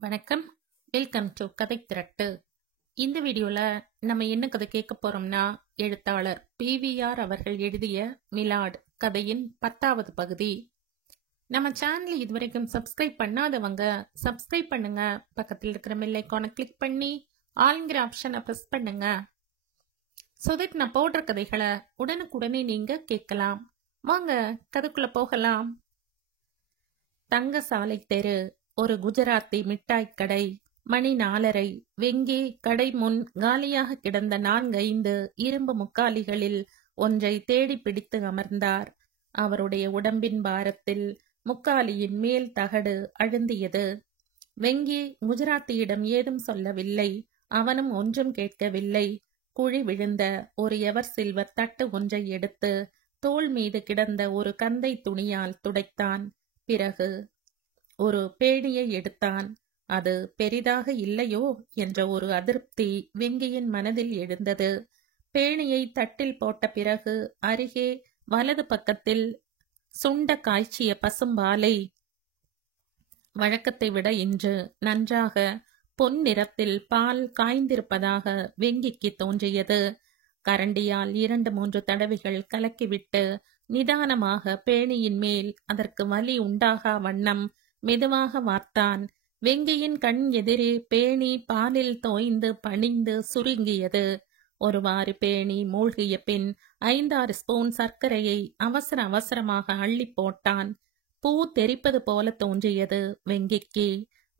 வணக்கம். Welcome to கதை திரட்டு. இந்த வீடியோல நம்ம என்ன கதை கேட்க போறோம்னா, எழுத்தாளர் PVR அவர்கள் எழுதிய மிலாட் கதையின் 10வது பகுதி. நம்ம சேனல் இதுவரைக்கும் சப்ஸ்கிரைப் பண்ணாதவங்க சப்ஸ்கிரைப் பண்ணுங்க. பக்கத்தில் இருக்கிற பெல் ஐகானை கிளிக் பண்ணி ஆல்ங்கிற ஆப்ஷனை பிரஸ் பண்ணுங்க. so that நான் போடுற கதைகளை உடனுக்குடனே நீங்க கேட்கலாம். வாங்க கதைக்குள்ள போகலாம். தங்க சாலை தெரு, ஒரு குஜராத்தி மிட்டாய் கடை. மணி 4:30. வெங்கே கடை முன் காலியாக கிடந்த 4-5 இரும்பு முக்காலிகளில் ஒன்றை தேடி பிடித்து அமர்ந்தார். அவருடைய உடம்பின் பாரத்தில் முக்காலியின் மேல் தகடு அழுந்தியது. வெங்கே குஜராத்தியிடம் ஏதும் சொல்லவில்லை. அவனும் ஒன்றும் கேட்கவில்லை. குழி விழுந்த ஒரு எவர் சில்வர் தட்டு ஒன்றை எடுத்து தோள் மீது கிடந்த ஒரு கந்தை துணியால் துடைத்தான். பிறகு ஒரு பேணியை எடுத்தான். அது பெரிதாக இல்லையோ என்ற ஒரு அதிருப்தி வெங்கியின் மனதில் எழுந்தது. பேணியை தட்டில் போட்ட பிறகு அருகே வலது பக்கத்தில் சுண்ட காய்ச்சிய பசும்பாலை வழக்கத்தை விட இன்று நன்றாக பொன் நிறத்தில் பால் காய்ந்திருப்பதாக வெங்கிக்கு தோன்றியது. கரண்டியால் 2-3 தடவைகள் கலக்கிவிட்டு நிதானமாக பேணியின் மேல் அதற்கு வலி உண்டாகா வண்ணம் மெதுவாக வார்த்தான். வெங்கியின் கண் எதிரே பேணி பாலில் தோய்ந்து பணிந்து சுருங்கியது. ஒருவாறு பேணி மூழ்கிய பின் 5-6 ஸ்பூன் சர்க்கரையை அவசர அவசரமாக அள்ளி போட்டான். பூ தெரிப்பது போல தோன்றியது வெங்கிக்கு.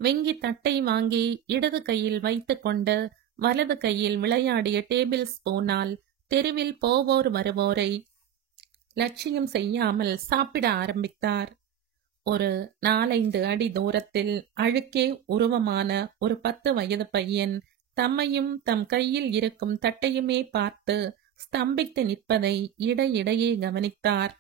வெங்கி தட்டை வாங்கி இடது கையில் வைத்து கொண்டு வலது கையில் விளையாடிய டேபிள் ஸ்பூனால் தெருவில் போவோர் வருவோரை லட்சியம் செய்யாமல் சாப்பிட ஆரம்பித்தார். ஒரு 4-5 அடி தூரத்தில் அழுக்கே உருவமான ஒரு 10 வயது பையன் தம்மையும் தம் கையில் இருக்கும் தட்டையுமே பார்த்து ஸ்தம்பித்து நிற்பதை இடையிடையே கவனித்தார்.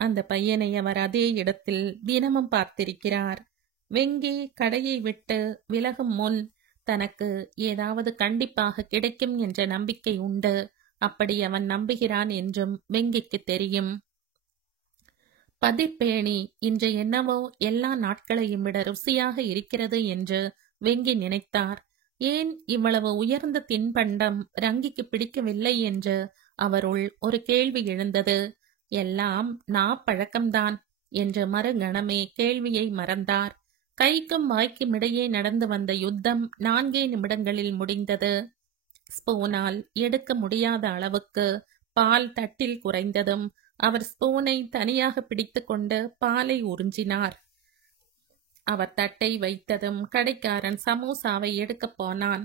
அந்த பையனை அவர் அதே இடத்தில் தினமும் பார்த்திருக்கிறார். வெங்கி கடையை விட்டு விலகும் முன் தனக்கு ஏதாவது கண்டிப்பாக கிடைக்கும் என்ற நம்பிக்கை உண்டு. அப்படி அவன் நம்புகிறான் என்றும் வெங்கிக்கு தெரியும். பதிர்பேணி இன்று என்னவோ எல்லா நாட்களையும் விட ருசியாக இருக்கிறது என்று வெங்கி நினைத்தார். ஏன் இவ்வளவு உயர்ந்த தின்பண்டம் ரங்கிக்கு பிடிக்கவில்லை என்று அவருள் ஒரு கேள்வி எழுந்தது. எல்லாம் நாப்பழக்கம்தான் என்று மறுகணமே கேள்வியை மறந்தார். கைக்கும் வாய்க்கும் இடையே நடந்து வந்த யுத்தம் 4 நிமிடங்களில் முடிந்தது. ஸ்பூனால் எடுக்க முடியாத அளவுக்கு பால் தட்டில் குறைந்ததும் அவர் ஸ்பூனை தனியாக பிடித்து கொண்டு பாலை உறிஞ்சினார். அவர் தட்டை வைத்ததும் கடைக்காரன் சமோசாவை எடுக்கப் போனான்.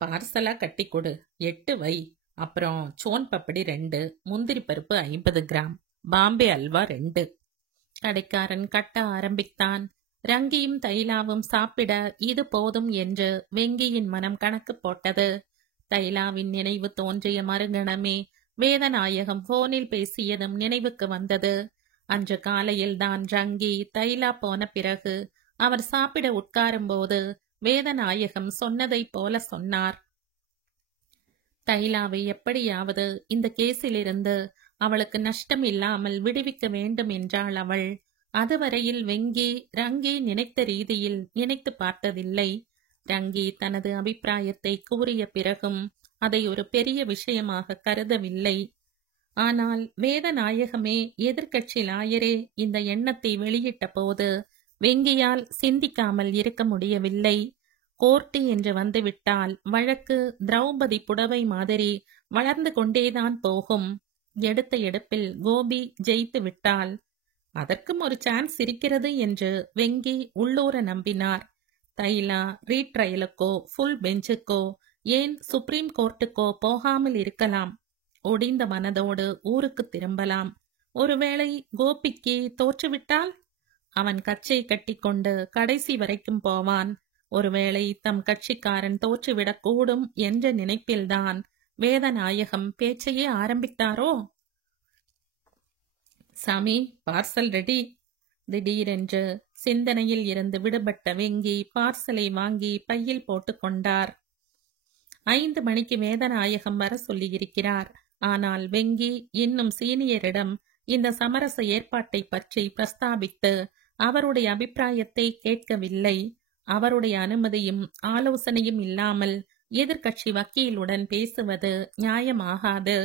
பார்சலா கட்டி கொடு, 8 வை, அப்புறம் சோன் பப்படி 2, முந்திரி பருப்பு 50 கிராம், பாம்பே அல்வா 2. கடைக்காரன் கட்ட ஆரம்பித்தான். ரங்கியும் தைலாவும் சாப்பிட இது போதும் என்று வெங்கியின் மனம் கணக்கு போட்டது. தைலாவின் நினைவு தோன்றிய மறுகணமே வேதநாயகம் போனில் பேசியதும் நினைவுக்கு வந்தது. அன்று காலையில்தான் ரங்கி தைலா போன பிறகு அவர் சாப்பிட உட்காரும்போது வேதநாயகம் சொன்னதை போல சொன்னார். தைலாவை எப்படியாவது இந்த கேஸிலிருந்து அவளுக்கு நஷ்டம் இல்லாமல் விடுவிக்க வேண்டும் என்றாள் அவள். அதுவரையில் வெங்கி ரங்கி நினைத்த ரீதியில் நினைத்து பார்த்ததில்லை. ரங்கி தனது அபிப்பிராயத்தை கூறிய பிறகும் அதை ஒரு பெரிய விஷயமாக கருதவில்லை. ஆனால் வேதநாயகமே எதிர்க்கட்சி லாயரே இந்த எண்ணத்தை வெளியிட்ட போது வெங்கியால் சிந்திக்காமல் இருக்க முடியவில்லை. கோர்ட்டு என்று வந்துவிட்டால் வழக்கு திரௌபதி புடவை மாதிரி வளர்ந்து கொண்டேதான் போகும். எடுத்த எடுப்பில் கோபி ஜெயித்து விட்டால் அதற்கும் ஒரு சான்ஸ் இருக்கிறது என்று வெங்கி உள்ளூர நம்பினார். தைலா ரீட்ரையலுக்கோ ஃபுல் பெஞ்சுக்கோ ஏன் சுப்ரீம் கோர்ட்டுக்கோ போகாமல் இருக்கலாம். ஒடிந்த மனதோடு ஊருக்கு திரும்பலாம். ஒருவேளை கோபிக்கு தோற்றுவிட்டால் அவன் கச்சை கட்டிக்கொண்டு கடைசி வரைக்கும் போவான். ஒருவேளை தம் கட்சிக்காரன் தோற்றுவிடக்கூடும் என்ற நினைப்பில்தான் வேதநாயகம் பேச்சையே ஆரம்பித்தாரோ. சாமி, பார்சல் ரெடி. திடீரென்று சிந்தனையில் இருந்து விடுபட்ட வெங்கி பார்சலை வாங்கி பையில் போட்டு கொண்டார். 5 மணிக்கு வேதநாயகம் வர சொல்லியிருக்கிறார். ஆனால் வெங்கி இன்னும் சீனியரிடம் இந்த சமரச ஏற்பாட்டை பற்றி பிரஸ்தாபித்து அவருடைய அபிப்பிராயத்தை கேட்கவில்லை. அவருடைய அனுமதியும் ஆலோசனையும் இல்லாமல் எதிர்க்கட்சி வக்கீலுடன் பேசுவது நியாயமாகாது.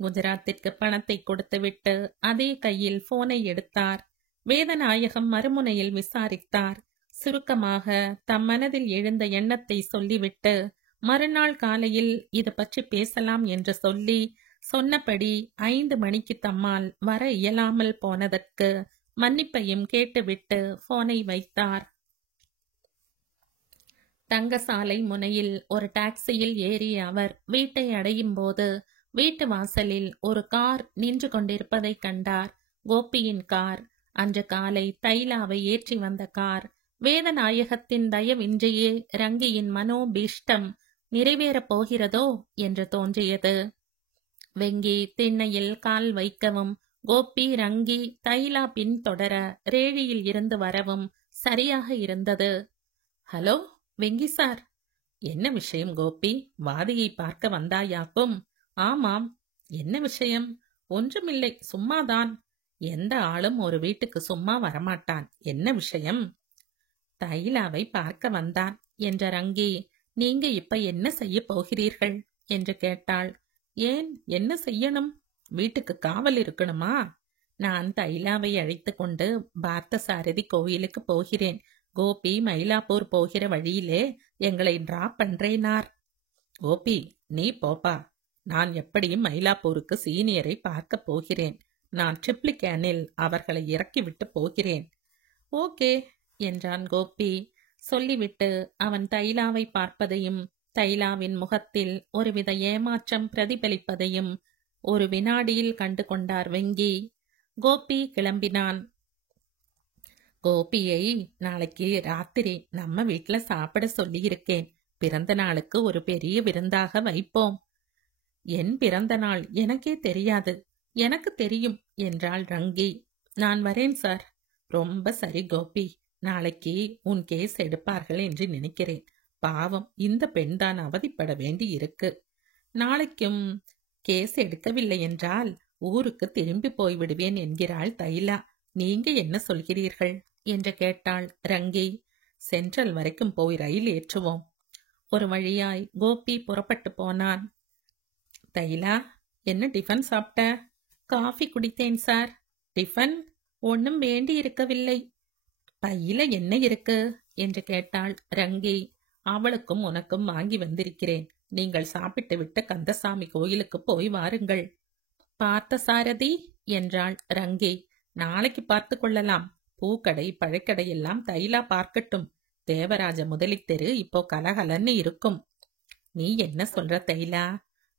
குஜராத்திற்கு பணத்தை கொடுத்துவிட்டு அதே கையில் போனை எடுத்தார். வேதநாயகம் மறுமுனையில் விசாரித்தார். சுருக்கமாக தம் மனதில் எழுந்த எண்ணத்தை சொல்லிவிட்டு மறுநாள் காலையில் இது பற்றி பேசலாம் என்று சொல்லி சொன்னபடி 5 மணிக்கு தம்மால் வர இயலாமல் போனதற்கு மன்னிப்பையும் கேட்டுவிட்டு போனை வைத்தார். தங்கசாலை முனையில் ஒரு டாக்ஸியில் ஏறிய அவர் வீட்டை அடையும் போது வீட்டு வாசலில் ஒரு கார் நின்று கொண்டிருப்பதை கண்டார். கோபியின் கார். அன்று காலை தைலாவை ஏற்றி வந்த கார். வேதநாயகத்தின் தயவின்றியே ரங்கியின் மனோபீஷ்டம் நிறைவேறப் போகிறதோ என்று தோன்றியது. வெங்கி திண்ணையில் கால் வைக்கவும் கோபி ரங்கி தைலா பின்தொடர ரேழியில் இருந்து வரவும் சரியாக இருந்தது. Hello Venki sir. என்ன விஷயம் கோபி? வாதியை பார்க்க வந்தாயாக்கும்? ஆமாம். என்ன விஷயம்? ஒன்றுமில்லை, சும்மாதான். எந்த ஆளும் ஒரு வீட்டுக்கு சும்மா வரமாட்டான். என்ன விஷயம்? தைலாவை பார்க்க வந்தான் என்ற ரங்கி, நீங்க இப்ப என்ன செய்ய போகிறீர்கள் என்று கேட்டாள். ஏன், என்ன செய்யணும்? வீட்டுக்கு காவல் இருக்கணுமா? நான் தைலாவை அழைத்து கொண்டு பார்த்தசாரதி கோயிலுக்கு போகிறேன். கோபி மயிலாப்பூர் போகிற வழியிலே எங்களை டிராப் பண்றேனார். கோபி, நீ போப்பா. நான் எப்படியும் மயிலாப்பூருக்கு சீனியரை பார்க்க போகிறேன். நான் ட்ரிப்ளிகேனில் அவர்களை இறக்கிவிட்டு போகிறேன். ஓகே என்றான் கோபி. சொல்லிவிட்டு அவன் தைலாவை பார்ப்பதையும் தைலாவின் முகத்தில் ஒருவித ஏமாற்றம் பிரதிபலிப்பதையும் ஒரு வினாடியில் கண்டு கொண்டார் வெங்கி. கோபி கிளம்பினான். கோபியை நாளைக்கு ராத்திரி நம்ம வீட்டுல சாப்பிட சொல்லியிருக்கேன். பிறந்த நாளுக்கு ஒரு பெரிய விருந்தாக வைப்போம். என் பிறந்த நாள் எனக்கே தெரியாது. எனக்கு தெரியும் என்றாள் ரங்கி. நான் வரேன் சார். ரொம்ப சரி கோபி. நாளைக்கு உன் கேஸ் எடுப்பார்கள் என்று நினைக்கிறேன். பாவம், இந்த பெண்தான் அவதிப்பட வேண்டி இருக்கு. நாளைக்கும் கேஸ் எடுக்கவில்லை என்றால் ஊருக்கு திரும்பி போய்விடுவேன் என்கிறாள் தைலா. நீங்க என்ன சொல்கிறீர்கள் என்று கேட்டாள் ரங்கி. சென்ட்ரல் வரைக்கும் போய் ரயில் ஏற்றுவோம். ஒரு வழியாய் கோபி புறப்பட்டு போனான். தைலா, என்ன டிஃபன் சாப்பிட்ட? காஃபி குடித்தேன் சார். டிஃபன் ஒன்னும் வேண்டி இருக்கவில்லை. பையில என்ன இருக்கு என்று கேட்டாள் ரங்கி. அவளுக்கும் உனக்கும் வாங்கி வந்திருக்கிறேன். நீங்கள் சாப்பிட்டு விட்டு கந்தசாமி கோயிலுக்கு போய் வாருங்கள். பார்த்த சாரதி என்றாள் ரங்கி. நாளைக்கு பார்த்து கொள்ளலாம். பூக்கடை பழக்கடை எல்லாம் தைலா பார்க்கட்டும். தேவராஜ முதலித்தெரு இப்போ கலகலன்னு இருக்கும். நீ என்ன சொல்ற தைலா?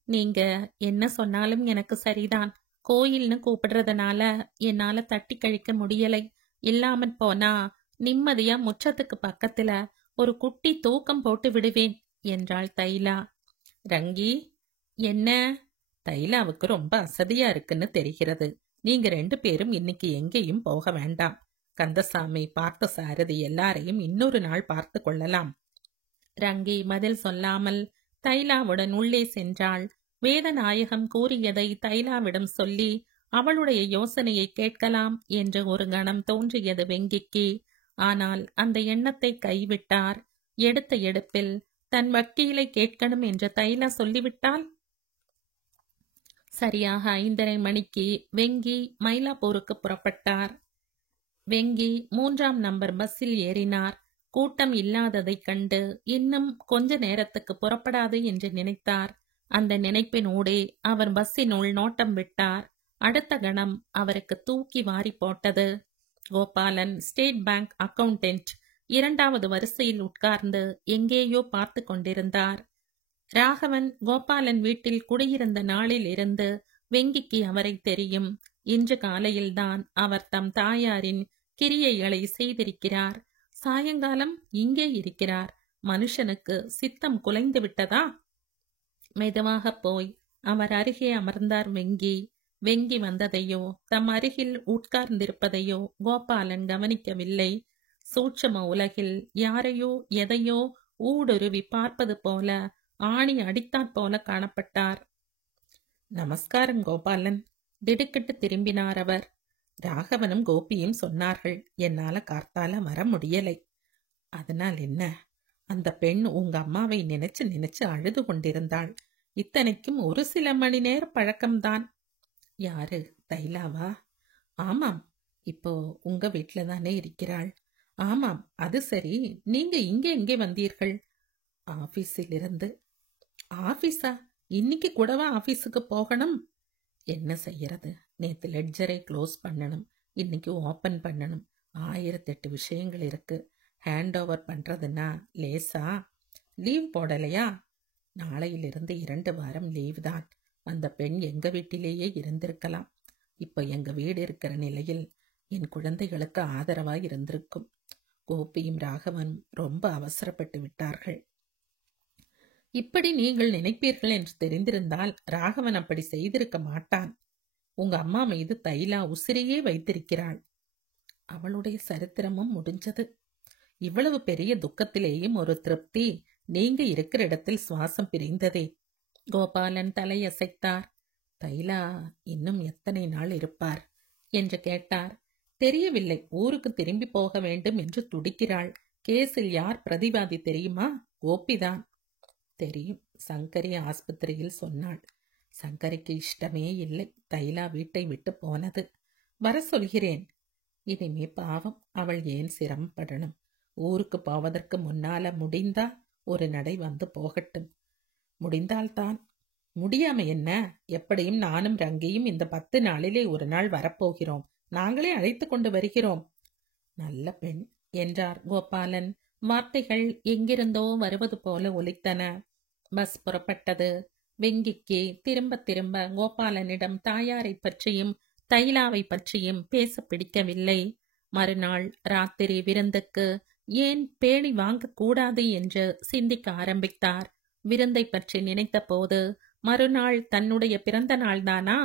நீங்க என்ன சொன்னாலும் எனக்கு சரிதான். கோயில்னு கூப்பிடுறதுனால என்னால தட்டி கழிக்க முடியலை. இல்லாம போனா நிம்மதியா முற்றத்துக்கு பக்கத்துல ஒரு குட்டி தூக்கம் போட்டு விடுவேன் என்றாள் தைலா. ரங்கி, என்ன? தைலாவுக்கு ரொம்ப அசதியா இருக்குன்னு தெரிகிறது. நீங்க 2 பேரும் இன்னைக்கு எங்கேயும் போக வேண்டாம். கந்தசாமி, பார்த்த சாரதி எல்லாரையும் இன்னொரு நாள் பார்த்து கொள்ளலாம். ரங்கி பதில் சொல்லாமல் தைலாவுடன் உள்ளே சென்றாள். வேதநாயகம் கூறியதை தைலாவிடம் சொல்லி அவளுடைய யோசனையை கேட்கலாம் என்று ஒரு கணம் தோன்றியது வெங்கிக்கு. ஆனால் அந்த எண்ணத்தை கைவிட்டார். எடுத்த எடுப்பில் தன் வக்கீலை கேட்கணும் என்று தைலா சொல்லிவிட்டால். சரியாக 5:30 மணிக்கு வெங்கி மயிலாப்பூருக்கு புறப்பட்டார். வெங்கி 3ஆம் நம்பர் பஸ்ஸில் ஏறினார். கூட்டம் இல்லாததைக் கண்டு இன்னும் கொஞ்ச நேரத்துக்கு புறப்படாது என்று நினைத்தார். அந்த நினைப்பினூடே அவர் பஸ்ஸினுள் நோட்டம் விட்டார். அடுத்த கணம் அவருக்கு தூக்கி வாரி போட்டது. கோபாலன், ஸ்டேட் பேங்க் அக்கவுண்டன்ட், 2வது வரிசையில் உட்கார்ந்து எங்கேயோ பார்த்து கொண்டிருந்தார். ராகவன் கோபாலன் வீட்டில் குடியிருந்த நாளில் இருந்து வெங்கிக்கு அவரை தெரியும். இன்று காலையில்தான் அவர் தம் தாயாரின் கிரியைகளை செய்திருக்கிறார். சாயங்காலம் இங்கே இருக்கிறார். மனுஷனுக்கு சித்தம் குலைந்து விட்டதா? மெதுவாக போய் அவர் அருகே அமர்ந்தார் வெங்கி. வெங்கி வந்ததையோ தம் அருகில் உட்கார்ந்திருப்பதையோ கோபாலன் கவனிக்கவில்லை. சூட்சம உலகில் யாரையோ எதையோ ஊடுருவி பார்ப்பது போல ஆணி அடித்தாற் போல காணப்பட்டார். நமஸ்காரம் கோபாலன். திடுக்கிட்டு திரும்பினார் அவர். ராகவனும் கோபியும் சொன்னார்கள், என்னால கார்த்தால வர முடியலை. அதனால் என்ன? அந்த பெண் உங்க அம்மாவை நினைச்சு நினைச்சு அழுது கொண்டிருந்தாள். இத்தனைக்கும் ஒரு சில மணி நேர பழக்கம்தான். யாரு? தைலாவா? ஆமாம். இப்போ உங்க வீட்ல தானே இருக்கிறாள். ஆமாம், அது சரி. நீங்க இங்க எங்கே வந்தீர்கள்? ஆபீஸில் இருந்து. ஆபீஸா? இன்னைக்கு கூடவா ஆபீஸுக்கு போகணும்? என்ன செய்யறது? நேத்து லெட்ஜரை க்ளோஸ் பண்ணணும், இன்னைக்கு ஓபன் பண்ணணும். 1008 விஷயங்கள் இருக்கு. ஹேண்ட் ஓவர் பண்றதுன்னா லேசா? லீவ் போடலையா? நாளையிலிருந்து 2 வாரம் லீவ் தான். அந்த பெண் எங்க வீட்டிலேயே இருந்திருக்கலாம். இப்ப எங்க வீடு இருக்கிற நிலையில் என் குழந்தைகளுக்கு ஆதரவாய் இருந்திருக்கும். கோபியும் ராகவனும் ரொம்ப அவசரப்பட்டு விட்டார்கள். இப்படி நீங்கள் நினைப்பீர்கள் என்று தெரிந்திருந்தால் ராகவன் அப்படி செய்திருக்க மாட்டான். உங்க அம்மா மீது தைலா உசிரையே வைத்திருக்கிறாள். அவளுடைய சரித்திரமும் முடிஞ்சது. இவ்வளவு பெரிய துக்கத்திலேயும் ஒரு திருப்தி நீங்க இருக்கிற இடத்தில் சுவாசம் பிரிந்ததே. கோபாலன் தலையசைத்தார். தைலா இன்னும் எத்தனை நாள் இருப்பார் என்று கேட்டார். தெரியவில்லை. ஊருக்கு திரும்பி போக வேண்டும் என்று துடிக்கிறாள். கேஸில் யார் பிரதிவாதி தெரியுமா? கோபிதான். தெரியும். சங்கரி ஆஸ்பத்திரியில் சொன்னாள். சங்கரிக்கு இஷ்டமே இல்லை தைலா வீட்டை விட்டு போனது. வர சொல்கிறேன். இனிமே பாவம், அவள் ஏன் சிரமப்படணும்? ஊருக்கு போவதற்கு முன்னால முடிந்தா ஒரு நடை வந்து போகட்டும். முடிந்தால்தான். முடியாம என்ன? எப்படியும் நானும் ரங்கியும் இந்த 10 நாளிலே ஒரு நாள் வரப்போகிறோம். நாங்களே அழைத்து கொண்டு வருகிறோம். நல்ல பெண் என்றார் கோபாலன். வார்த்தைகள் எங்கிருந்தோ வருவது போல ஒலித்தன. பஸ் புறப்பட்டது. வெங்கிக்கு திரும்ப திரும்ப கோபாலனிடம் தாயாரை பற்றியும் தைலாவை பற்றியும் பேச பிடிக்கவில்லை. மறுநாள் ராத்திரி விருந்துக்கு ஏன் பேணி வாங்கக்கூடாது என்று சிந்திக்க ஆரம்பித்தார். விருந்தை பற்றி நினைத்த போது மறுநாள் தன்னுடைய பிறந்த நாள்தானா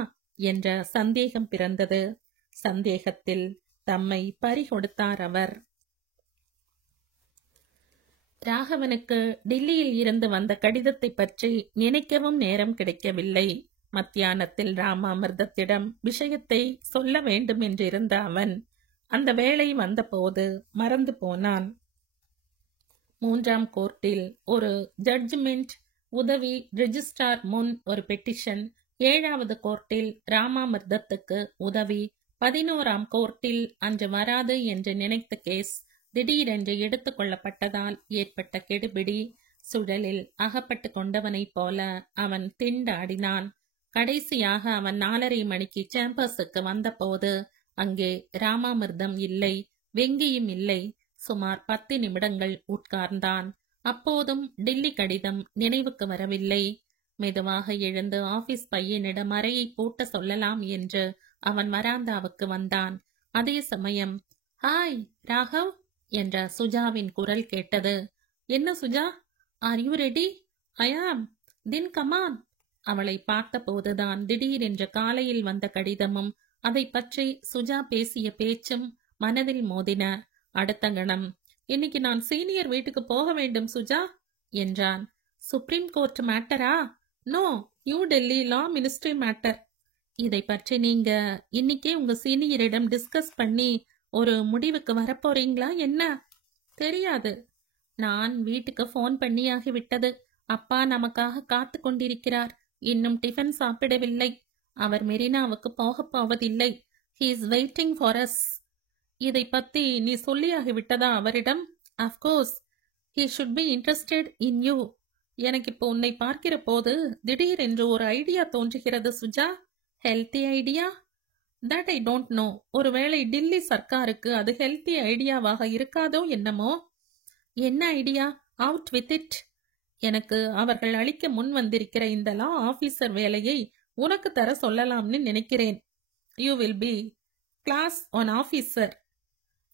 என்ற சந்தேகம் பிறந்தது. சந்தேகத்தில் தம்மை பறிகொடுத்தார் அவர். ராகவனுக்கு டில்லியில் இருந்து வந்த கடிதத்தை பற்றி நினைக்கவும் நேரம் கிடைக்கவில்லை. மத்தியானத்தில் ராமாமிர்தத்திடம் விஷயத்தை சொல்ல வேண்டும் என்றிருந்த அவன் அந்த வேளை வந்தபோது மறந்து போனான். 3ஆம் கோர்ட்டில் ஒரு ஜட்ஜ்மெண்ட், உதவி ரெஜிஸ்ட்ரார் முன் ஒரு பெட்டிஷன், 7வது கோர்ட்டில் ராமாமிர்தத்துக்கு உதவி, 11ஆம் கோர்ட்டில் அன்று வராது என்று நினைத்த கேஸ் திடீரென்று எடுத்துக் கொள்ளப்பட்டதால் ஏற்பட்ட கெடுபிடி. சுழலில் அகப்பட்டு கொண்டவனைப் போல அவன் திண்டாடினான். கடைசியாக அவன் 4:30 மணிக்கு சேம்பர்ஸுக்கு வந்தபோது அங்கே ராமாமிர்தம் இல்லை, வெங்கியும் இல்லை. சுமார் 10 நிமிடங்கள் உட்கார்ந்தான். அப்போதும் டில்லி கடிதம் நினைவுக்கு வரவில்லை. மெதுவாக எழுந்து ஆபீஸ் பையனிடம் அறையை பூட்ட சொல்லலாம் என்று அவன் வராந்தாவுக்கு வந்தான். அதே சமயம் ஹாய் ராகவ் என்ற சுஜாவின் குரல் கேட்டது. என்ன Suja? Are you ready? I am. Then come on. அவளை பார்த்தபோதுதான் திடீரென்று காலையில் வந்த கடிதமும் அதை பற்றி சுஜா பேசிய பேச்சும் மனதில் மோதின. அடுத்த கணம், இன்னைக்கு நான் சீனியர் வீட்டுக்கு போக வேண்டும் சுஜா என்றான். சுப்ரீம் கோர்ட் மேட்டரா? No, New Delhi law ministry matter. இதை பற்றி நீங்க இன்னைக்கே உங்க சீனியரிடம் டிஸ்கஸ் பண்ணி ஒரு முடிவுக்கு வரப்போறீங்களா என்ன? தெரியாது. நான் வீட்டுக்கு போன் பண்ணியாகிவிட்டது. அப்பா நமக்காக காத்து கொண்டிருக்கிறார். இன்னும் டிஃபன் சாப்பிடவில்லை. அவர் மெரினாவுக்கு போக போவதில்லை. He is waiting for us. இதை பத்தி நீ சொல்லியாகிவிட்டதா அவரிடம்? Of course. He should be interested in you. எனக்கு இப்போ உன்னை பார்க்கிற போது திடீரென்று ஒரு ஐடியா தோன்றுகிறது Suja. Healthy idea? That I don't know. ஒருவேளை டில்லி சர்க்காருக்கு அது ஹெல்த்தி ஐடியாவாக இருக்காதோ என்னமோ. என்ன ஐடியா? Out with it. எனக்கு அவர்கள் அளிக்க முன் வந்திருக்கிற இந்த லா ஆபீசர் வேலையை உனக்கு தர சொல்லலாம்னு நினைக்கிறேன். You will be class one officer.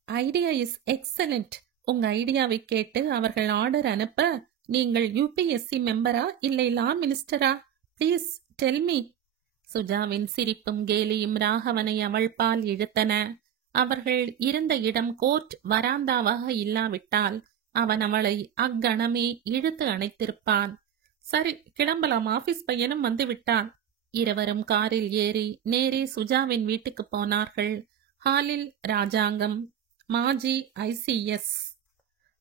Idea is excellent. உங்க ஐடியாவை கேட்டு அவர்கள் ஆர்டர் அனுப்ப நீங்கள் யூபிஎஸ்சி மெம்பரா இல்லை லா மினிஸ்டரா? Please tell me. சுஜாவின் சிரிப்பும் கேலியும் ராகவனை அவள் பால் இழுத்தன. அவர்கள் இருந்த இடம் கோர்ட் வராந்தாவாக இல்லாவிட்டால் அவன் அவளை அக்கணமே இழுத்து அணைத்திருப்பான். சரி, கிளம்பலாம். ஆபீஸ் பையனும் வந்து விட்டான். இருவரும் காரில் ஏறி நேரே சுஜாவின் வீட்டுக்கு போனார்கள். ஹாலில் ராஜாங்கம், மாஜி ICS.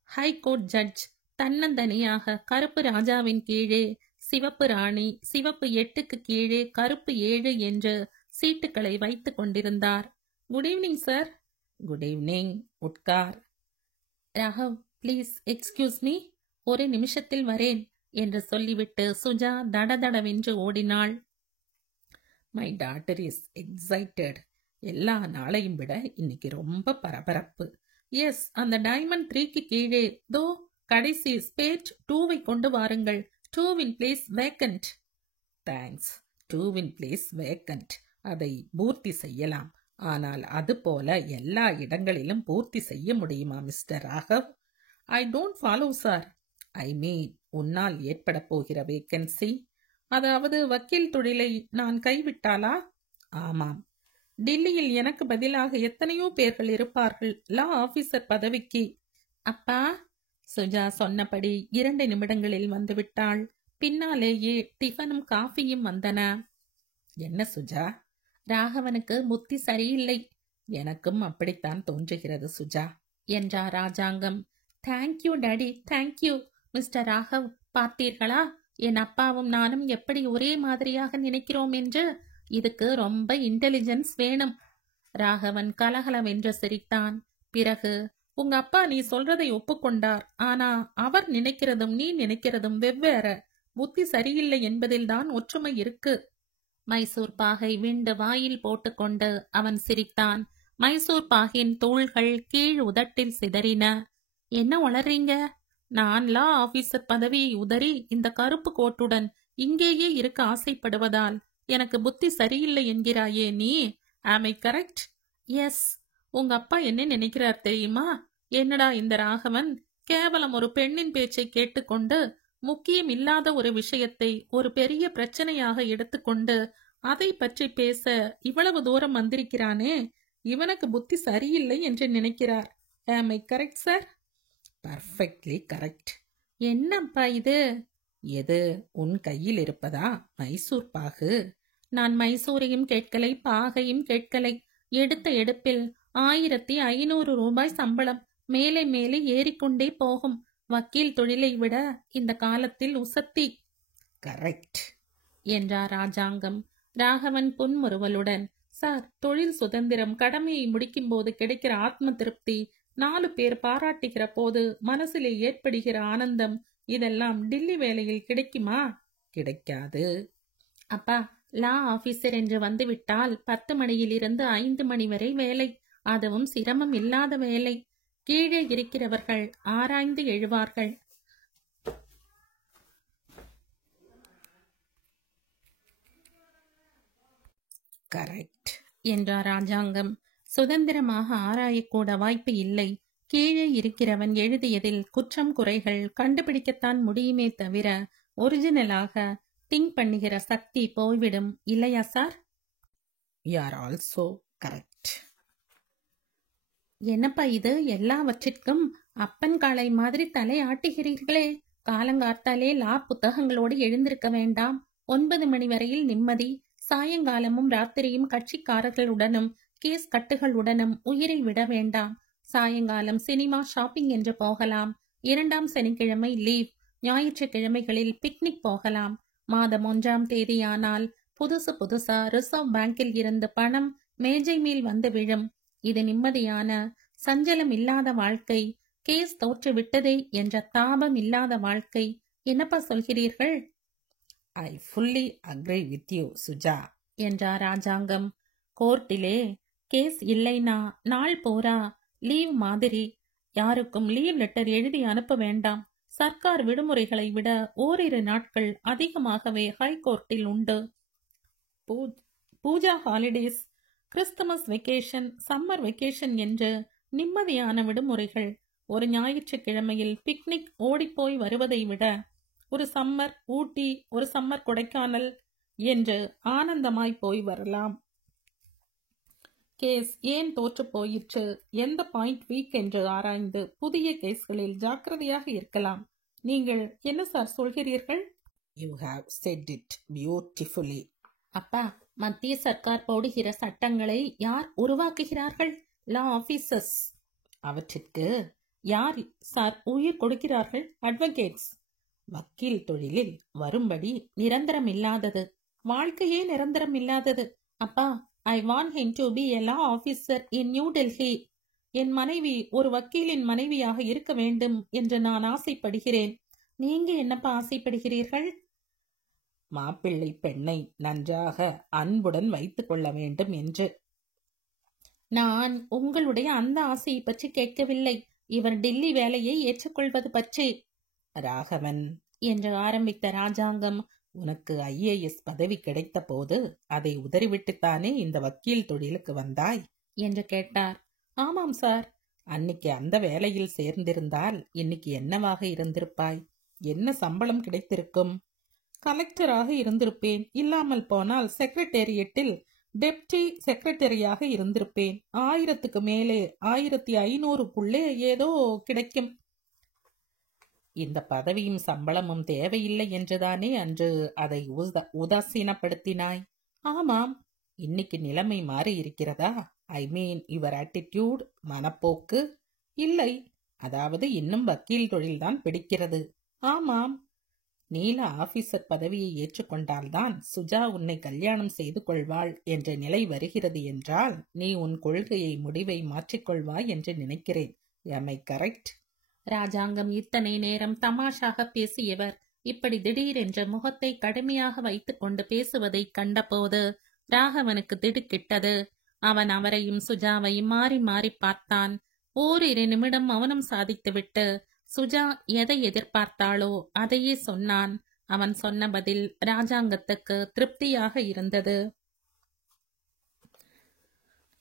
ஹைகோர்ட் ஜட்ஜ் தன்னந்தனியாக கருப்பு ராஜாவின் கீழே சிவப்பு ராணி, சிவப்பு 8க்கு கீழே கருப்பு 7 என்று சீட்டுகளை வைத்து கொண்டிருந்தார். Good evening sir. Good evening. உட்கார். ராகவ், ப்ளீஸ் எக்ஸ்கியூஸ் மீ, ஒரு நிமிஷத்தில் வரேன் என்று சொல்லிவிட்டு சுஜா தடதடவென்று ஓடினாள். My daughter is excited. எல்லா நாளையும் விட இன்னைக்கு ரொம்ப பரபரப்பு. எஸ், அந்த டைமண்ட் 3க்கு கீழே தோ கடைசி ஸ்பேட் 2வை கொண்டு வாருங்கள். 2 place vacant. Thanks. 2 place vacant. அதை பூர்த்தி செய்யலாம். ஆனால் அது போல எல்லா இடங்களிலும் பூர்த்தி செய்ய முடியுமா mister Raghav? I don't follow sir. I mean, உன்னால் ஏற்பட போகிற வேக்கன்சி, அதாவது வக்கீல் தொழிலை நான் கைவிட்டாலா? ஆமாம். டில்லியில் எனக்கு பதிலாக எத்தனையோ பேர்கள் இருப்பார்கள் லா ஆபீசர் பதவிக்கு. அப்பா, சுஜா சொன்னபடி 2 நிமிடங்களில் வந்துவிட்டாள். பின்னாலேயே டிஃபனும் காஃபியும் வந்தன. என்ன சுஜா? ராகவனுக்கு புத்தி சரியில்லை. எனக்கும் அப்படித்தான் தோன்றுகிறது சுஜா என்றார் Rajangam. Thank you daddy, thank you. Mister Raghav, பார்த்தீர்களா என் அப்பாவும் நானும் எப்படி ஒரே மாதிரியாக நினைக்கிறோம் என்று? இதுக்கு ரொம்ப இன்டெலிஜென்ஸ் வேணும். ராகவன் கலகலவென்று சிரித்தான். பிறகு, உங்க அப்பா நீ சொல்றதை ஒப்புக்கொண்டார். ஆனா அவர் நினைக்கிறதும் நீ நினைக்கிறதும் வெவ்வேற. புத்தி சரியில்லை என்பதில்தான் ஒற்றுமை இருக்கு. மைசூர் பாகை விண்டு வாயில் போட்டுக்கொண்டு அவன் சிரித்தான். மைசூர் பாகின் தூள்கள் கீழ் உதட்டில் சிதறின. என்ன உளறீங்க? நான் லா ஆபீசர் பதவியை உதறி இந்த கருப்பு கோட்டுடன் இங்கேயே இருக்க ஆசைப்படுவதால் எனக்கு புத்தி சரியில்லை என்கிறாயே நீ? ஆம் ஐ கரெக்ட்? எஸ். உங்க அப்பா என்ன நினைக்கிறார் தெரியுமா? என்னடா இந்த ராகவன் கேவலம் ஒரு பெண்ணின் பேச்சை கேட்டுக்கொண்டு முக்கியம் இல்லாத ஒரு விஷயத்தை ஒரு பெரிய பிரச்சனையாக எடுத்துக்கொண்டு அதை பற்றி பேச இவ்வளவு தூரம் வந்திருக்கிறானே, இவனுக்கு புத்தி சரியில்லை என்று நினைக்கிறார். ஆம் I correct sir? Perfectly correct. என்னப்பா இது? எது உன் கையில் இருப்பதா? மைசூர் பாகு. நான் மைசூரையும் கேட்கலை, பாகையும் கேட்கலை. எடுத்த எடுப்பில் 1500 ரூபாய் சம்பளம் மேலே மேலே ஏறிக்கொண்டே போகும். வக்கீல் தொழிலை விட இந்த காலத்தில் உசத்தி. கரெக்ட் என்றார் ராஜாங்கம். ராகவன் புன்முறுவலுடன், சார், தொழில் சுதந்திரம், கடமையை முடிக்கும் போது கிடைக்கிற ஆத்ம திருப்தி, 4 பேர் பாராட்டுகிற போது மனசிலே ஏற்படுகிற ஆனந்தம், இதெல்லாம் டில்லி வேலையில் கிடைக்குமா? கிடைக்காது. அப்பா, லா ஆபீசர் என்று வந்துவிட்டால் 10 மணியிலிருந்து 5 மணி வரை வேலை. அதுவும் சிரமம் இல்லாத வேலை. கீழே இருக்கிறவர்கள் ஆராய்ந்து எழுவார்கள். கரெக்ட் என்றார் ராஜாங்கம். சுதந்திரமாக ஆராயக்கூட வாய்ப்பு இல்லை. கீழே இருக்கிறவன் எழுதியதில் குற்றம் குறைகள் கண்டுபிடிக்கத்தான் முடியுமே தவிர ஒரிஜினலாக திங்க் பண்ணுகிற சக்தி போய்விடும். இல்லையா sir? You are also correct. என்னப்பா இது? எல்லாவற்றிற்கும் அப்பன் காளை மாதிரி தலை ஆட்டுகிறீர்களே. காலங்கார்த்தாலே லா புத்தகங்களோடு எழுந்திருக்க வேண்டாம். 9 மணி வரையில் நிம்மதி. சாயங்காலமும் ராத்திரியும் கட்சிக்காரர்களுடனும் கேஸ் கட்டுகளுடனும் உயிரை விட வேண்டாம். சாயங்காலம் சினிமா, ஷாப்பிங் என்று போகலாம். 2ஆம் சனிக்கிழமை லீவ். ஞாயிற்றுக்கிழமைகளில் பிக்னிக் போகலாம். மாதம் 1ஆம் தேதியானால் புதுசா ரிசர்வ் பேங்கில் இருந்து பணம் மேஜை மேல் வந்து விழும். இது நிம்மதியான, சஞ்சலம் இல்லாத வாழ்க்கை. கேஸ் தோற்று விட்டதே என்ற தாபம் இல்லாத வாழ்க்கை. என்னப்பா சொல்கிறீர்கள்? I fully agree with you Suja என்றார் ராஜாங்கம். கோர்ட்டிலே கேஸ் இல்லைனா நாள் போரா லீவ் மாதிரி. யாருக்கும் லீவ் லெட்டர் எழுதி அனுப்ப வேண்டாம். சர்க்கார் விடுமுறைகளை விட ஓரிரு நாட்கள் அதிகமாகவே ஹைகோர்ட்டில் உண்டு. Puja holidays, Christmas vacation, summer vacation என்று நிம்மதியான விடுமுறைகள். ஒரு ஞாயிற்றுக்கிழமையில் பிக்னிக் ஓடிப்போய் வருவதை விட ஒரு சம்மர் ஊட்டி, ஒரு சம்மர் கொடைக்கானல் என்று ஆனந்தமாய் போய் வரலாம். கேஸ் ஏன் தோற்று போயிற்று, எந்த பாயிண்ட் வீக் என்று ஆராய்ந்து புதிய கேஸ்களில் ஜாக்கிரதையாக இருக்கலாம். நீங்கள் என்ன சார் சொல்கிறீர்கள்? You have set it beautifully. அப்பா, மத்திய சர்க்கார் போடுகிற சட்டங்களை யார் உருவாக்குகிறார்கள்? லா ஆபீசர்ஸ். அவற்றிற்கு யார் சார் உயிர் கொடுக்கிறார்கள்? அட்வொகேட்ஸ். வக்கீல் தொழிலில் வரும்படி நிரந்தரம் இல்லாதது. வாழ்க்கையே நிரந்தரம் இல்லாதது. அப்பா, I want him to be a law officer in New Delhi. என் மனைவி ஒரு வக்கீலின் மனைவியாக இருக்க வேண்டும் என்று நான் ஆசைப்படுகிறேன். நீங்க என்னப்பா ஆசைப்படுகிறீர்கள்? மாப்பிள்ளை பெண்ணை நன்றாக அன்புடன் வைத்துக் கொள்ள வேண்டும் என்று. நான் உங்களுடைய அந்த ஆசையை பற்றி கேட்கவில்லை. இவர் டில்லி வேலையை ஏற்றுக்கொள்வது பற்றி. ராகவன் என்று ஆரம்பித்த ராஜாங்கம், உனக்கு IAS பதவி கிடைத்த போது அதை உதறிவிட்டுத்தானே இந்த வக்கீல் தொழிலுக்கு வந்தாய் என்று கேட்டார். ஆமாம் சார். அன்னைக்கு அந்த வேலையில் சேர்ந்திருந்தால் இன்னைக்கு என்னவாக இருந்திருப்பாய்? என்ன சம்பளம் கிடைத்திருக்கும்? கலெக்டராக இருந்திருப்பேன். இல்லாமல் போனால் செக்ரட்டேரியட்டில் டெப்டி செக்ரட்டரியாக இருந்திருப்பேன். 1000க்கு மேலே 1500க்குள்ளே ஏதோ கிடைக்கும். இந்த பதவியும் சம்பளமும் தேவையில்லை என்றுதானே அன்று அதை உதாசீனப்படுத்தினாய்? ஆமாம். இன்னைக்கு நிலைமை மாறி இருக்கிறதா? ஐ மீன் யுவர் ஆட்டிடியூட், மனப்போக்கு. இல்லை, அதாவது இன்னும் வக்கீல் தொழில்தான் பிடிக்கிறது. ஆமாம். நீல ஆபீசர் பதவியை ஏற்றுக்கொண்டால்தான் சுஜா உன்னை கல்யாணம் செய்து கொள்வாள் என்ற நிலை வருகிறது என்றால் நீ உன் கொள்கையை முடிவை மாற்றிக்கொள்வாய் என்று நினைக்கிறேன். Am I correct? ராஜாங்கம் இத்தனை நேரம் தமாஷாக பேசியவர் இப்படி திடீரென்று முகத்தை கடுமையாக வைத்துக் கொண்டு பேசுவதை கண்டபோது ராகவனுக்கு திடுக்கிட்டது. அவன் அவரையும் சுஜாவையும் மாறி மாறி பார்த்தான். ஓரிரு நிமிடம் மௌனம் சாதித்துவிட்டு சுஜா எதை எதிர்பார்த்தாளோ அதையே சொன்னான். அவன் சொன்ன பதில் ராஜாங்கத்துக்கு திருப்தியாக இருந்தது.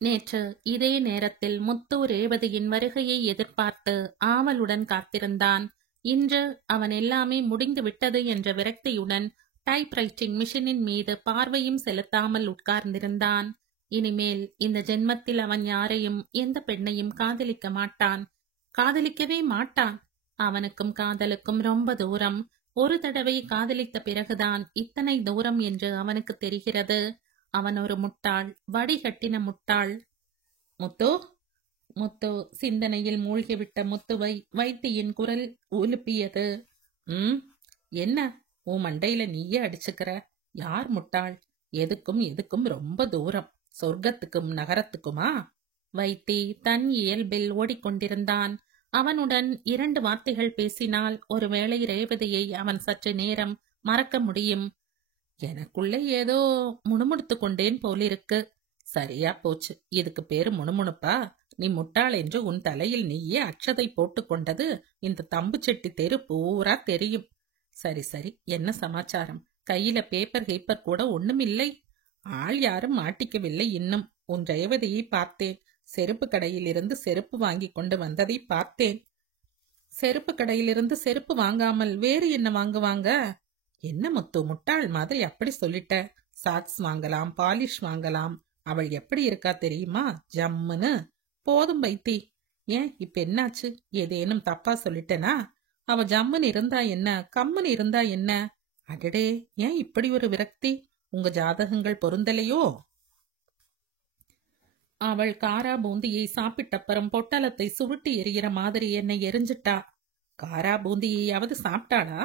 நேற்று இதே நேரத்தில் முத்து ரேவதியின் வருகையை எதிர்பார்த்து ஆவலுடன் காத்திருந்தான். இன்று அவன் எல்லாமே முடிந்து விட்டது என்ற விரக்தியுடன் டைப்ரைட்டிங் மிஷினின் மீது பார்வையும் செலுத்தாமல் உட்கார்ந்திருந்தான். இனிமேல் இந்த ஜென்மத்தில் அவன் யாரையும், எந்த பெண்ணையும் காதலிக்க மாட்டான். காதலிக்கவே மாட்டான். அவனுக்கும் காதலுக்கும் ரொம்ப தூரம். ஒரு தடவை காதலித்த பிறகுதான் இத்தனை தூரம் என்று அவனுக்கு தெரிகிறது. அவன் ஒரு முட்டாள், வடிகட்டின முட்டாள். முத்து முத்து சிந்தனையில் மூழ்கிவிட்ட முத்துவை வைத்தியின் குரல் உலுப்பியது. என்ன உன் மண்டையில நீயே அடிச்சுக்கிற? யார் முட்டாள்? எதுக்கும் எதுக்கும் ரொம்ப தூரம். சொர்க்கத்துக்கும் நகரத்துக்குமா? வைத்தி தன் இயல்பில் ஓடிக்கொண்டிருந்தான். அவனுடன் 2 வார்த்தைகள் பேசினால் ஒருவேளை ரேவதியை அவன் சற்று நேரம் மறக்க முடியும். எனக்குள்ளே ஏதோ முணுமுணுத்து கொண்டேன் போலிருக்கு. சரியா போச்சு. இதுக்கு பேரு முணுமுணுப்பா? நீ முட்டாள் என்று உன் தலையில் நீயே அட்சதை போட்டு கொண்டது இந்த தம்பு செட்டி தெரு பூரா தெரியும். சரி சரி, என்ன சமாச்சாரம்? கையில பேப்பர் கீப்பர் கூட ஒண்ணுமில்லை. ஆள் யாரும் மாட்டிக்கவில்லை இன்னும். உன் ரேவதியை பார்த்தேன். செருப்பு கடையிலிருந்து செருப்பு வாங்கி கொண்டு வந்ததை பார்த்தேன். செருப்பு கடையிலிருந்து செருப்பு வாங்காமல் வேறு என்ன வாங்குவாங்க? என்ன முத்து, முட்டாள் மாதிரி அப்படி சொல்லிட்ட? சாக்ஸ் வாங்கலாம், பாலிஷ் வாங்கலாம். அவள் எப்படி இருக்கா தெரியுமா? ஜம்முன்னு. போதும் வைத்தி. ஏன் இப்ப என்னாச்சு? ஏதேனும் தப்பா சொல்லிட்டனா? அவ ஜம்முன்னு இருந்தா என்ன, கம்முன்னு இருந்தா என்ன? அடடே, ஏன் இப்படி ஒரு விரக்தி? உங்க ஜாதகங்கள் பொருந்தலையோ? அவள் காரா பூந்தியை சாப்பிட்டப்புறம் பொட்டலத்தை சுருட்டி எரிகிற மாதிரி என்னை எரிஞ்சிட்டா. காரா பூந்தியையாவது சாப்பிட்டாளா?